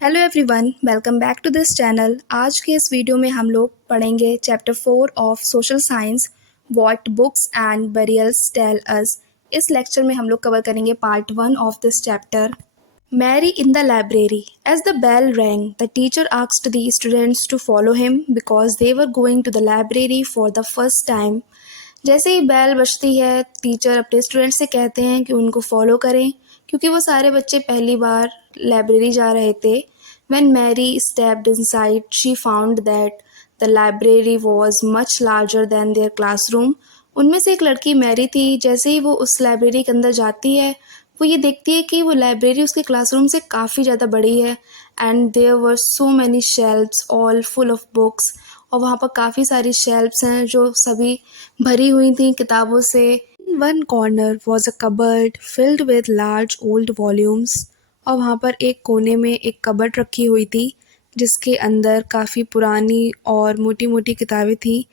Hello everyone, welcome back to this channel. आज के इस वीडियो में हम लोग पढ़ेंगे chapter 4 of social science, what books and burials tell us. इस लेक्चर में हम लोग कवर करेंगे part 1 of this chapter. Mary in the library. As the bell rang, the teacher asked the students to follow him because they were going to the library for the first time. जैसे ही bell बजती है, teacher अपने student से कहते हैं कि उनको follow करें क्योंकि वो सारे बच्चे पहली बार लाइब्रेरी जा रहे थे। When Mary stepped inside, she found that the library was much larger than their classroom. उनमें से एक लड़की मैरी थी। जैसे ही वो उस लाइब्रेरी के अंदर जाती है, वो ये देखती है कि वो लाइब्रेरी उसके क्लासरूम से काफ़ी ज़्यादा बड़ी है। And there were so many shelves all full of books. और वहाँ पर काफ़ी सारी शेल्फ्स हैं जो सभी भरी हुई थी किताबों से। One corner was a cupboard filled with large old volumes. और वहाँ पर एक कोने में एक कबर्ड रखी हुई थी जिसके अंदर काफ़ी पुरानी और मोटी मोटी किताबें थी।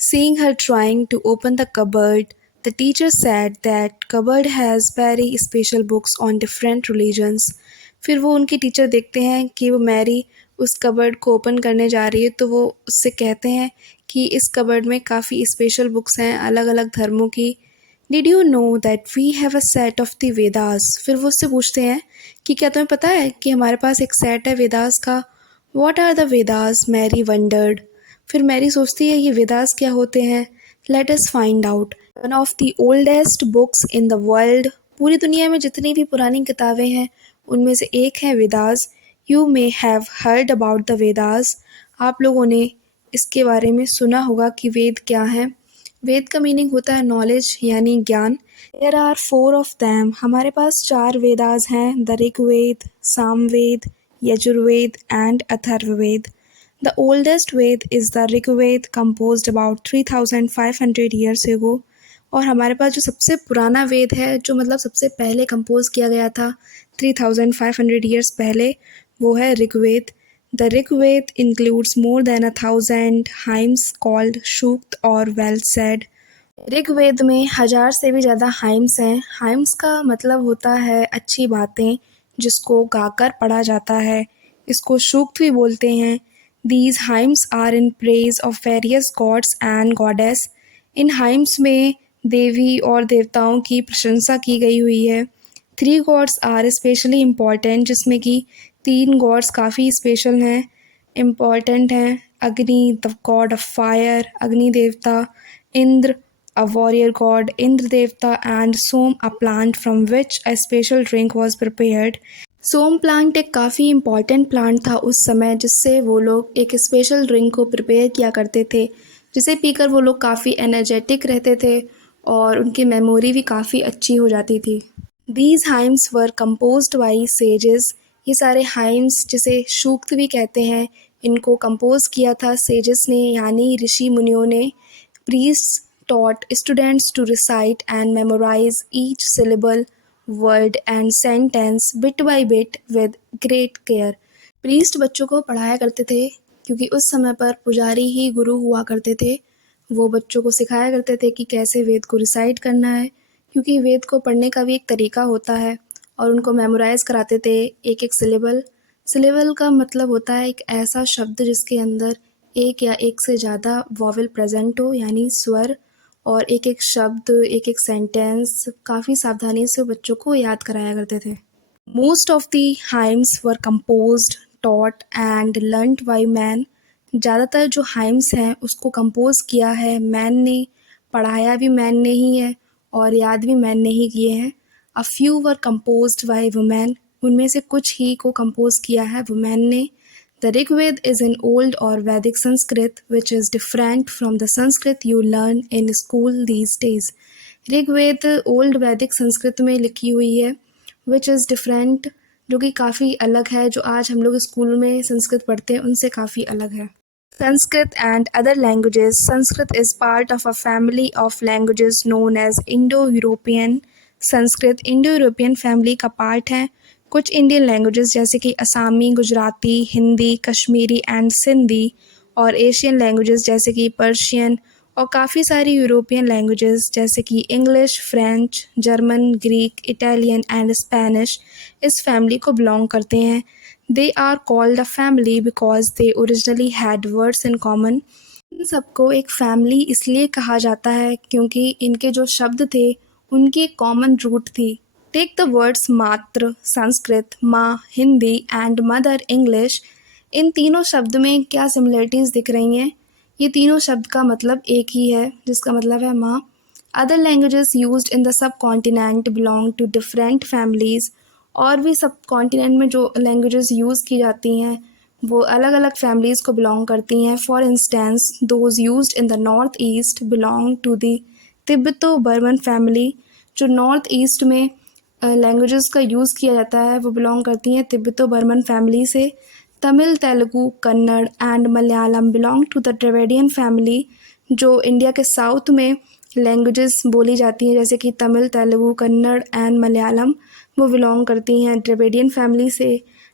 Seeing her trying to open the cupboard, the teacher said that cupboard has very special books on different religions. फिर वो उनके टीचर देखते हैं कि वो मैरी उस कबर्ड को ओपन करने जा रही है, तो वो उससे कहते हैं कि इस कबर्ड में काफ़ी स्पेशल बुक्स हैं अलग अलग धर्मों की। Did you know that we have a set of the Vedas. फिर वो उससे पूछते हैं कि क्या तुम्हें पता है कि हमारे पास एक सेट है वेदास का। What are the Vedas, Mary wondered. फिर मैरी सोचती है ये वेदास क्या होते हैं। Let us find out. One of the oldest books in the world. पूरी दुनिया में जितनी भी पुरानी किताबें हैं उनमें से एक है Vedas. You may have heard about the Vedas. आप लोगों ने इसके बारे में सुना होगा कि वेद क्या है। वेद का मीनिंग होता है नॉलेज यानी ज्ञान। There are 4 of them. हमारे पास 4 वेदास हैं, the Rigveda, Samaveda, Yajurveda and Atharvaveda. The oldest Ved is the Rigved, composed about 3500 years ago. और हमारे पास जो सबसे पुराना वेद है, जो मतलब सबसे पहले कंपोज किया गया था 3500 ईयर्स पहले, वो है Rigveda. The Rigveda includes more than 1000 hymns called sukta or well said. Rigveda में 1000 से भी ज़्यादा हाइम्स हैं। हाइम्स का मतलब होता है अच्छी बातें जिसको गाकर पढ़ा जाता है। इसको सूक्त भी बोलते हैं। These hymns are in praise of various gods and goddess. In hymns में देवी और देवताओं की प्रशंसा की गई हुई है। 3 gods are especially important, जिसमें कि 3 gods काफ़ी स्पेशल हैं, इम्पॉर्टेंट हैं। अग्नि, द गॉड ऑफ फायर, अग्नि देवता। Indra, a warrior god, Indra देवता। And Soma, a plant from which a special drink was prepared. Soma plant एक काफ़ी इम्पॉर्टेंट प्लांट था उस समय, जिससे वो लोग एक स्पेशल ड्रिंक को प्रिपेयर किया करते थे, जिसे पीकर वो लोग काफ़ी एनर्जेटिक रहते थे और उनकी मेमोरी भी काफ़ी अच्छी हो जाती थी। These hymns were composed by sages. ये सारे हाइम्स, जिसे सूक्त भी कहते हैं, इनको कंपोज किया था सेजेस ने यानी ऋषि मुनियों ने। Priests taught students to recite and memorize each syllable, word and sentence bit by bit with great care. Priest बच्चों को पढ़ाया करते थे क्योंकि उस समय पर पुजारी ही गुरु हुआ करते थे। वो बच्चों को सिखाया करते थे कि कैसे वेद को रिसाइट करना है, क्योंकि वेद को पढ़ने का भी एक तरीका होता है। और उनको मेमोराइज कराते थे एक एक सिलेबल। सिलेबल का मतलब होता है एक ऐसा शब्द जिसके अंदर एक या एक से ज़्यादा वॉवेल प्रेजेंट हो यानी स्वर। और एक एक शब्द, एक एक सेंटेंस काफ़ी सावधानी से बच्चों को याद कराया करते थे। Most of the hymns were composed, taught and learned by man. ज़्यादातर जो हाइम्स हैं उसको कंपोज किया है मैन ने, पढ़ाया भी मैन ने ही है और याद भी मैन ने ही किए हैं। A few were composed by women. उनमें से कुछ ही को कंपोज किया है वुमेन ने। The Rigved is in old or Vedic Sanskrit, which is different from the Sanskrit you learn in school these days. Rigveda old Vedic Sanskrit में लिखी हुई है, which is different, जो कि काफ़ी अलग है। जो आज हम लोग स्कूल में संस्कृत पढ़ते हैं उनसे काफ़ी अलग है। Sanskrit and other languages. Sanskrit is part of a family of languages known as Indo-European. Sanskrit Indo European family का पार्ट है। कुछ इंडियन लैंग्वेजेस जैसे कि असामी, गुजराती, हिंदी, कश्मीरी एंड सिंधी, और एशियन लैंग्वेजेस जैसे कि पर्शियन और काफ़ी सारी यूरोपियन लैंग्वेजेस जैसे कि English, French, German, Greek, Italian and Spanish इस फैमिली को बिलोंग करते हैं। They are called a family because they originally had words in common. इन सबको एक फैमिली इसलिए कहा जाता है क्योंकि इनके जो शब्द थे उनकी एक कॉमन रूट थी। टेक द वर्ड्स मातृ संस्कृत, माँ हिंदी एंड मदर इंग्लिश। इन तीनों शब्द में क्या सिमिलरिटीज़ दिख रही हैं? ये तीनों शब्द का मतलब एक ही है जिसका मतलब है माँ। Other languages used in the subcontinent belong to different families. और भी सब कॉन्टिनेंट में जो लैंग्वेजेस यूज़ की जाती हैं वो अलग अलग फैमिलीज़ को बिलोंग करती हैं। For instance those used in the north east belong to the Tibeto Burman family. जो नॉर्थ ईस्ट में लैंग्वेजेस का यूज़ किया जाता है वो बिलोंग करती हैं तिब्बतो बर्मन फैमिली से। Tamil, Telugu, Kannada and Malayalam belong to the Dravidian family. जो इंडिया के साउथ में लैंग्वेजेस बोली जाती हैं जैसे कि तमिल, तेलुगु, कन्नड़ एंड मलयालम वो बिलोंग करती हैं द्रविडियन फैमिली से।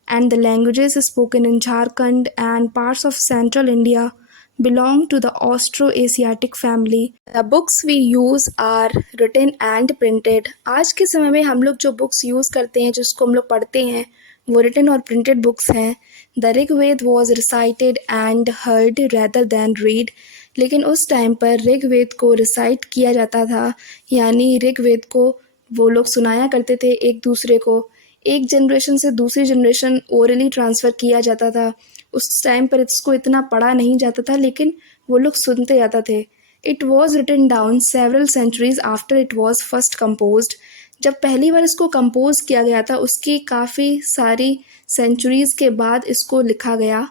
And the languages spoken in Jharkhand and parts of central India belong to the Austroasiatic family. The books we use are written and printed. आज के समय में हम लोग जो बुक्स यूज़ करते हैं जिसको हम लोग पढ़ते हैं वो रिटन और प्रिंटेड बुक्स हैं। The Rigveda was recited and heard rather than read. लेकिन उस टाइम पर ऋग्वेद को रिसाइट किया जाता था, यानी ऋग्वेद को वो लोग सुनाया करते थे एक दूसरे को। एक जनरेशन से दूसरी जनरेशन ओरली ट्रांसफ़र किया जाता था। उस टाइम पर इसको इतना पढ़ा नहीं जाता था लेकिन वो लोग सुनते जाता थे। It was written down several centuries after it was first composed. जब पहली बार इसको कंपोज किया गया था उसकी काफ़ी सारी सेंचुरीज़ के बाद इसको लिखा गया।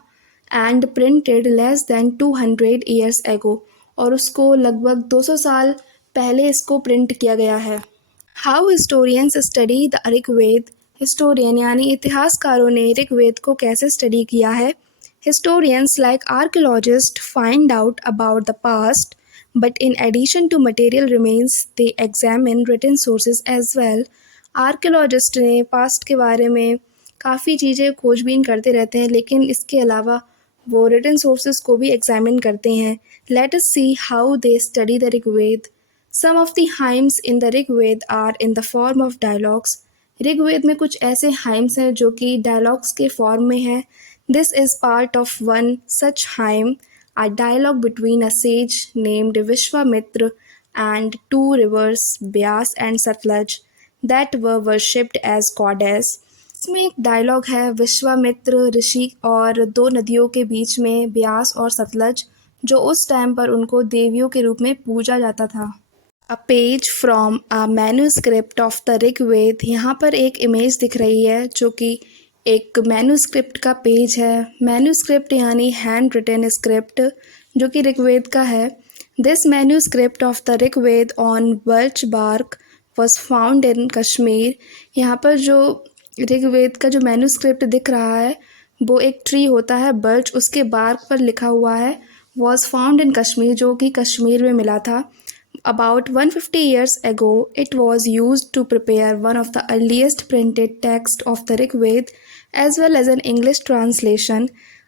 And printed less than 200 years ago. और उसको लगभग 200 साल पहले इसको प्रिंट किया गया है। How historians study the Rigveda. Historian यानी इतिहासकारों ने ऋग्वेद को कैसे स्टडी किया है? Historians like archaeologists find out about the past, but in addition to material remains, they examine written sources as well. Archaeologists ने past के बारे में काफ़ी चीज़ें खोजबीन करते रहते हैं लेकिन इसके अलावा वो written sources को भी examine करते हैं। Let us see how they study the Rigved. Some of the hymns in the Rigved are in the form of dialogues. Rigveda में कुछ ऐसे हाइम्स हैं जो कि डायलॉग्स के फॉर्म में हैं। This is part of one such hymn, a dialogue between a sage named Vishwamitra and two rivers, Byas and Satluj, that were worshipped as goddess. इसमें एक डायलॉग है विश्वामित्र ऋषि और दो नदियों के बीच में ब्यास और सतलज, जो उस टाइम पर उनको देवियों के रूप में पूजा जाता था। A page from a manuscript of the Rigveda. यहाँ पर एक इमेज दिख रही है जो कि एक मैन्यूस्क्रिप्ट का पेज है। मैन्यूस्क्रिप्ट यानी हैंड रिटन स्क्रिप्ट जो कि ऋग्वेद का है। This manuscript of the Rigveda on birch bark was found in Kashmir. यहाँ पर जो ऋग्वेद का जो मैन्यूस्क्रिप्ट दिख रहा है वो एक ट्री होता है बर्च, उसके बार्क पर लिखा हुआ है। वॉज फाउंड इन कश्मीर जो कि कश्मीर में मिला था। About 150 years ago, it was used to prepare one of the earliest printed texts of the Rigved, as well as an English translation.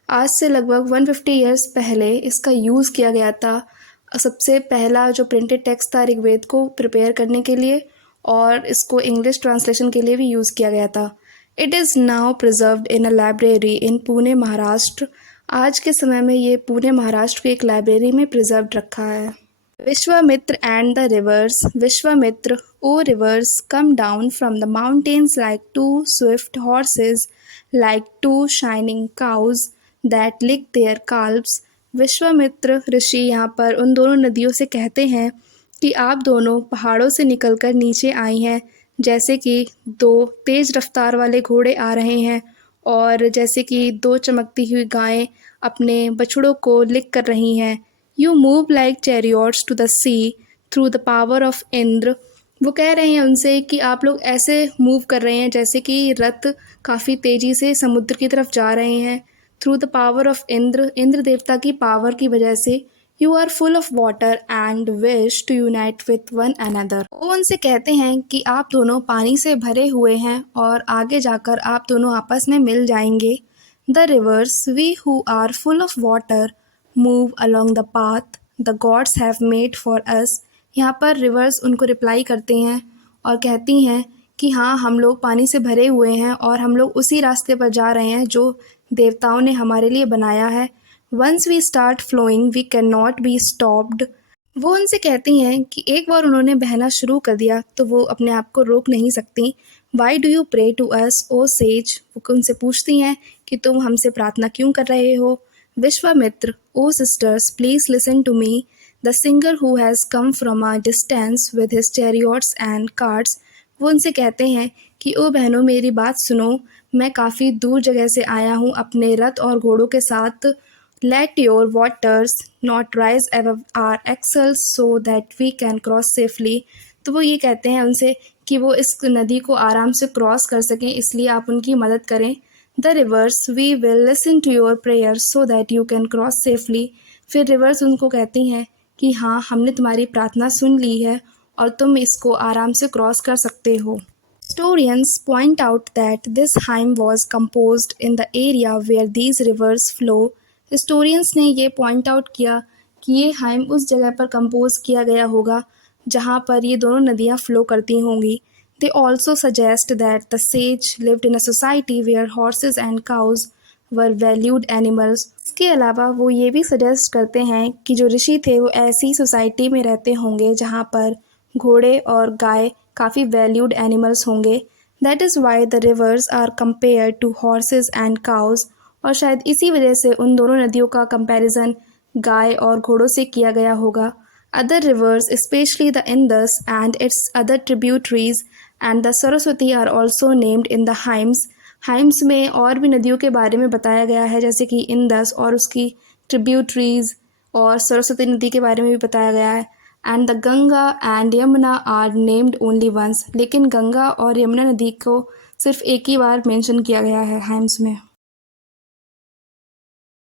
आज से लगभग 150 years पहले इसका यूज़ किया गया था। सबसे पहला जो प्रिंटेड टेक्स्ट था ऋग्वेद को प्रिपेयर करने के लिए और इसको इंग्लिश ट्रांसलेशन के लिए भी यूज़ किया गया था। It is now preserved in a library in Pune Maharashtra. आज के समय में ये पुणे महाराष्ट्र की एक लाइब्रेरी में प्रिजर्व्ड रखा है। Vishwamitra and the rivers. Vishwamitra, O rivers, come down from the mountains like two swift horses, like two shining cows that lick their calves. Vishwamitra ऋषि यहाँ पर उन दोनों नदियों से कहते हैं कि आप दोनों पहाड़ों से निकलकर नीचे आई हैं, जैसे कि दो तेज रफ्तार वाले घोड़े आ रहे हैं और जैसे कि दो चमकती हुई गायें अपने बछड़ों को लिक कर रही हैं। You move like chariots to the sea through the power of Indra. वो कह रहे हैं उनसे कि आप लोग ऐसे मूव कर रहे हैं जैसे कि रथ काफ़ी तेज़ी से समुद्र की तरफ जा रहे हैं। Through the power of Indra, Indra देवता की पावर की वजह से। You are full of water and wish to unite with one another. वो उनसे कहते हैं कि आप दोनों पानी से भरे हुए हैं और आगे जाकर आप दोनों आपस में मिल जाएंगे। The rivers, we who are full of water move along the path the gods have made for us. यहाँ पर रिवर्स उनको रिप्लाई करते हैं और कहती हैं कि हाँ, हम लोग पानी से भरे हुए हैं और हम लोग उसी रास्ते पर जा रहे हैं जो देवताओं ने हमारे लिए बनाया है। Once we start flowing we can not be stopped. वो उनसे कहती हैं कि एक बार उन्होंने बहना शुरू कर दिया तो वो अपने आप को रोक नहीं सकती। Why do you pray to us O sage. वो उनसे पूछती हैं कि तुम हमसे प्रार्थना क्यों कर रहे हो। Vishwamitra, O sisters please listen to me, the singer who has come from a distance with his chariots and carts. वो उनसे कहते हैं कि ओ बहनों, मेरी बात सुनो, मैं काफ़ी दूर जगह से आया हूँ अपने रथ और घोड़ों के साथ। Let your waters not rise above our axles so that we can cross safely. तो वो ये कहते हैं उनसे कि वो इस नदी को आराम से क्रॉस कर सकें, इसलिए आप उनकी मदद करें। The rivers, we will listen to your prayer so that you can cross safely. फिर रिवर्स उनको कहती हैं कि हाँ, हमने तुम्हारी प्रार्थना सुन ली है और तुम इसको आराम से क्रॉस कर सकते हो। Historians point out that this hymn was composed in the area where these rivers flow. Historians ने ये पॉइंट आउट किया कि ये हाइम उस जगह पर कंपोज किया गया होगा जहाँ पर ये दोनों नदियाँ फ्लो करती होंगी। They also suggest that the sage lived in a society where horses and cows were valued animals. इसके अलावा वो ये भी सजेस्ट करते हैं कि जो ऋषि थे वो ऐसी सोसाइटी में रहते होंगे जहाँ पर घोड़े और गाय काफ़ी वैल्यूड एनिमल्स होंगे। That is why the rivers are compare to horses and cows. और शायद इसी वजह से उन दोनों नदियों का कंपैरिजन गाय और घोड़ों से किया गया होगा। Other rivers specially the Indus and its other tributaries and the Saraswati are also named in the hymns. Hymns में और भी नदियों के बारे में बताया गया है, जैसे कि इंदस और उसकी ट्रिब्यूटरीज, और सरस्वती नदी के बारे में भी बताया गया है। And the Ganga and Yamuna are named only once. लेकिन गंगा और यमुना नदी को सिर्फ एक ही बार मेंशन किया गया है हाइम्स में।